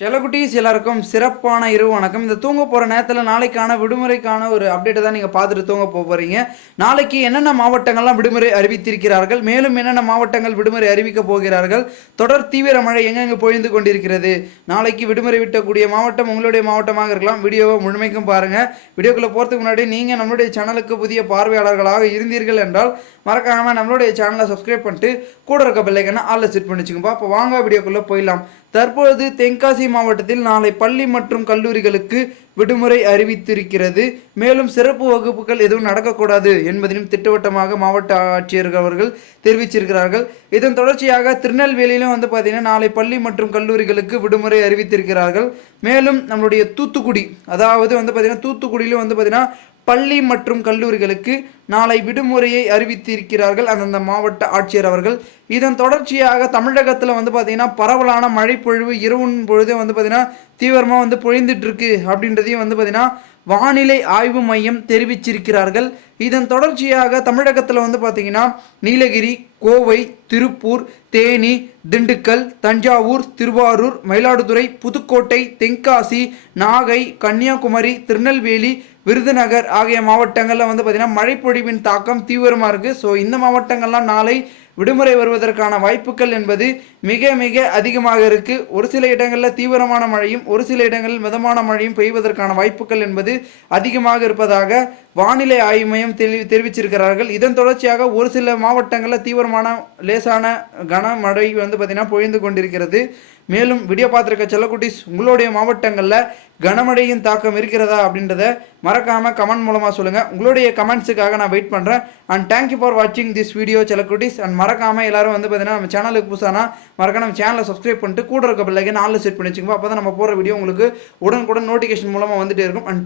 செல்லக்குட்டீஸ் எல்லாருக்கும் சிறப்பான இரவு வணக்கம். இந்த தூங்க போகிற நேரத்தில் நாளைக்கான விடுமுறைக்கான ஒரு அப்டேட்டை தான் நீங்கள் பார்த்துட்டு தூங்க போக போகிறீங்க நாளைக்கு என்னென்ன மாவட்டங்கள்லாம் விடுமுறை அறிவித்திருக்கிறார்கள்? மேலும் என்னென்ன மாவட்டங்கள் விடுமுறை அறிவிக்க போகிறார்கள்? தொடர் தீவிர மழை எங்கெங்கே பொழிந்து கொண்டிருக்கிறது? நாளைக்கு விடுமுறை விட்டக்கூடிய மாவட்டம் உங்களுடைய மாவட்டமாக இருக்கலாம். வீடியோவை முழுமைக்கும் பாருங்கள் வீடியோக்குள்ளே போகிறதுக்கு முன்னாடி நீங்கள் நம்மளுடைய சேனலுக்கு புதிய பார்வையாளர்களாக இருந்தீர்கள் என்றால் மறக்காமல் நம்மளுடைய சேனலை சப்ஸ்கிரைப் பண்ணிட்டு கூட இருக்க பிள்ளைங்கன்னா ஆளில் செட் பண்ணிச்சிக்கோம்பா அப்போ வாங்க வீடியோக்குள்ளே போயிடலாம். தற்பொழுது தென்காசி மாவட்டத்தில் நாளை பள்ளி மற்றும் கல்லூரிகளுக்கு விடுமுறை அறிவித்திருக்கிறது. மேலும் சிறப்பு வகுப்புகள் எதுவும் நடக்கக்கூடாது என்பதையும் திட்டவட்டமாக மாவட்ட ஆட்சியர்கள் அவர்கள் தெரிவிச்சிருக்கிறார்கள் இதன் தொடர்ச்சியாக திருநெல்வேலியிலும் வந்து பார்த்தீங்கன்னா நாளை பள்ளி மற்றும் கல்லூரிகளுக்கு விடுமுறை அறிவித்திருக்கிறார்கள். மேலும் நம்மளுடைய தூத்துக்குடி அதாவது வந்து பார்த்தீங்கன்னா தூத்துக்குடியிலும் வந்து பார்த்தீங்கன்னா பள்ளி மற்றும் கல்லூரிகளுக்கு நாளை விடுமுறையை அறிவித்திருக்கிறார்கள் அந்தந்த மாவட்ட ஆட்சியர் அவர்கள். இதன் தொடர்ச்சியாக தமிழகத்தில் வந்து பார்த்திங்கன்னா பரவலான மழைப்பொழிவு இரவுன் இரவு பொழுதே வந்து பார்த்திங்கன்னா தீவிரமாக வந்து பொழிந்துட்டுருக்கு அப்படின்றதையும் வந்து பார்த்திங்கன்னா வானிலை ஆய்வு மையம் தெரிவிச்சிருக்கிறார்கள். இதன் தொடர்ச்சியாக தமிழகத்தில் வந்து பார்த்திங்கன்னா நீலகிரி கோவை திருப்பூர் தேனி திண்டுக்கல் தஞ்சாவூர் திருவாரூர் மயிலாடுதுறை புதுக்கோட்டை தென்காசி நாகை கன்னியாகுமரி திருநெல்வேலி விருதுநகர் ஆகிய மாவட்டங்களில் வந்து பார்த்திங்கன்னா மழைப்பொழிவின் தாக்கம் தீவிரமாக இருக்குது ஸோ இந்த மாவட்டங்கள்லாம் நாளை விடுமுறை வருவதற்கான வாய்ப்புகள் என்பது மிக மிக அதிகமாக இருக்குது ஒரு சில இடங்களில் தீவிரமான மழையும் ஒரு சில இடங்களில் மிதமான மழையும் பெய்வதற்கான வாய்ப்புகள் என்பது அதிகமாக இருப்பதாக வானிலை ஆய்வு மையம் தெரிவி தெரிவிச்சிருக்கிறார்கள். இதன் தொடர்ச்சியாக ஒரு சில மாவட்டங்களில் தீவிரமான லேசான கனமழை வந்து பார்த்திங்கன்னா பொழிந்து கொண்டிருக்கிறது. மேலும் வீடியோ பார்த்துருக்க செல்லக்குட்டிஸ் உங்களுடைய மாவட்டங்களில் கனமழையின் தாக்கம் இருக்கிறதா அப்படின்றத மறக்காமல் கமெண்ட் மூலமாக சொல்லுங்கள் உங்களுடைய கமெண்ட்ஸுக்காக நான் வெயிட் பண்ணுறேன் அண்ட் தேங்க்யூ ஃபார் வாட்சிங் திஸ் வீடியோ செல்லக்குட்டிஸ். அண்ட் மறக்காமல் எல்லோரும் வந்து பார்த்தீங்கன்னா நம்ம சேனலுக்கு புதுசானா மறக்காம நம்ம சேனலை சப்ஸ்கிரைப் பண்ணிட்டு கூட இருக்க பிள்ளைக்கு நாலு செட் பண்ணி வச்சுக்கோங்க. அப்போ தான் நம்ம போகிற வீடியோ உங்களுக்கு உடனுக்குடன் நோட்டிஃபிகேஷன் மூலமாக வந்துட்டே இருக்கும். அண்ட்